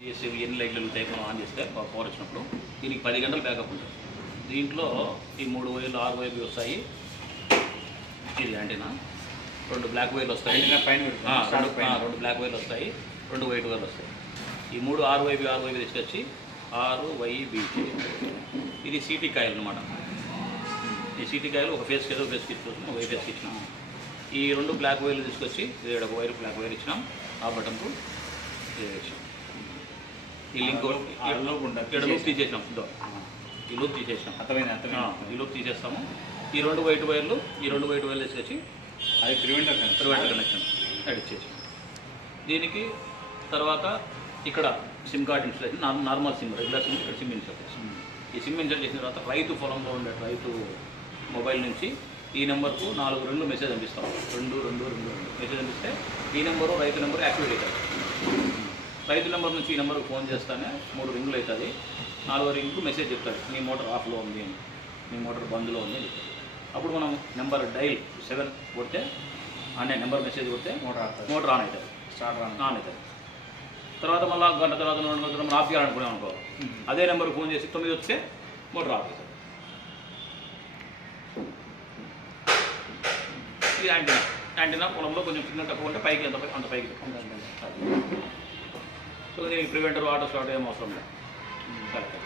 చేసి ఎన్ని లైట్లు వెళ్తాయి మనం ఆన్ చేస్తే పవర్ వచ్చినప్పుడు దీనికి పది గంటలు బ్యాకప్ ఉంటుంది. దీంట్లో ఈ మూడు వైర్లు ఆరు వైర్లు వస్తాయి. ఇది యాంటీనా రెండు బ్లాక్ వైర్లు వస్తాయి. పైన రెండు పైన. ఆ, రెండు బ్లాక్ వైర్లు వస్తాయి. రెండు వైట్ వైర్లు వస్తాయి. ఈ మూడు ఆరు వైపు ఆరు వైపు తీసుకొచ్చి ఆరు వై బి ఇది సీటీ కాయలు అనమాట ఈ సీటీ కాయలు ఒక ఫేస్కి ఏదో ఫేస్కి ఇచ్చుకోవచ్చు ఒక ఫేస్కి ఇచ్చినాం. ఈ రెండు బ్లాక్ వైర్లు తీసుకొచ్చి ఇది ఒక వైర్ బ్లాక్ వైర్ ఇచ్చినాం. ఆ బటన్కు ఇది ఇచ్చినాం ఈ లింక్. ఇక్కడ లూప్ తీసేసినాం. ఇదో. ఈ లూప్ తీసేసినాం. అర్థమైంది అర్థమైంది? ఈ లూప్ తీసేస్తాము. ఈ రెండు వైట్ వైర్లు ఈ రెండు వైట్ వైర్లు తీసుకొచ్చి అది preventer connection. Preventer connection add ఇచ్చేసి దీనికి తర్వాత ఇక్కడ SIM card installation nor- normal SIM regular SIM ఇక్కడ సిమ్ ఇన్స్టాల్ చేస్తాం ఈ సిమ్ ఇన్స్టాల్ చేసిన తర్వాత రైతు పొలంలో ఉండే రైతు మొబైల్ నుంచి ఈ నెంబర్కు నాలుగు రెండు మెసేజ్ పంపిస్తాం. రెండు రెండు రెండు రెండు. మెసేజ్ పంపిస్తే ఈ నెంబరు రైతు నెంబర్ యాక్టివేట్ అవుతుంది రైతు నెంబర్ నుంచి ఈ నెంబర్కి ఫోన్ చేస్తానే మూడు రింగులు అవుతుంది నాలుగో రింగ్కు మెసేజ్ చెప్తాడు మీ మోటార్ ఆఫ్లో ఉంది అని మీ మోటార్ బంద్లో ఉంది అని అప్పుడు మనం నెంబర్ డైల్ సెవెన్ కొడితే అనే నెంబర్ మెసేజ్ కొడితే మోటార్ మోటార్ ఆన్ అవుతుంది. స్టార్ట్ రాను ఆన్ అవుతుంది. తర్వాత మళ్ళీ గంట తర్వాత రెండు గంటల తర్వాత ఆఫ్ చేయాలనుకున్నాం అనుకో అదే నెంబర్కి ఫోన్ చేసి తొమ్మిది వస్తే మోటార్ ఆఫ్ అవుతుంది. ఇది యాంటీనా యాంటీనా పొలంలో కొంచెం సిగ్నల్ తక్కువ ఉంటే పైకి ఎంత అంత పైకి. సో దీనికి ప్రివెంటర్ వాటర్ స్టార్ట్ ఏం అవసరం లేదు.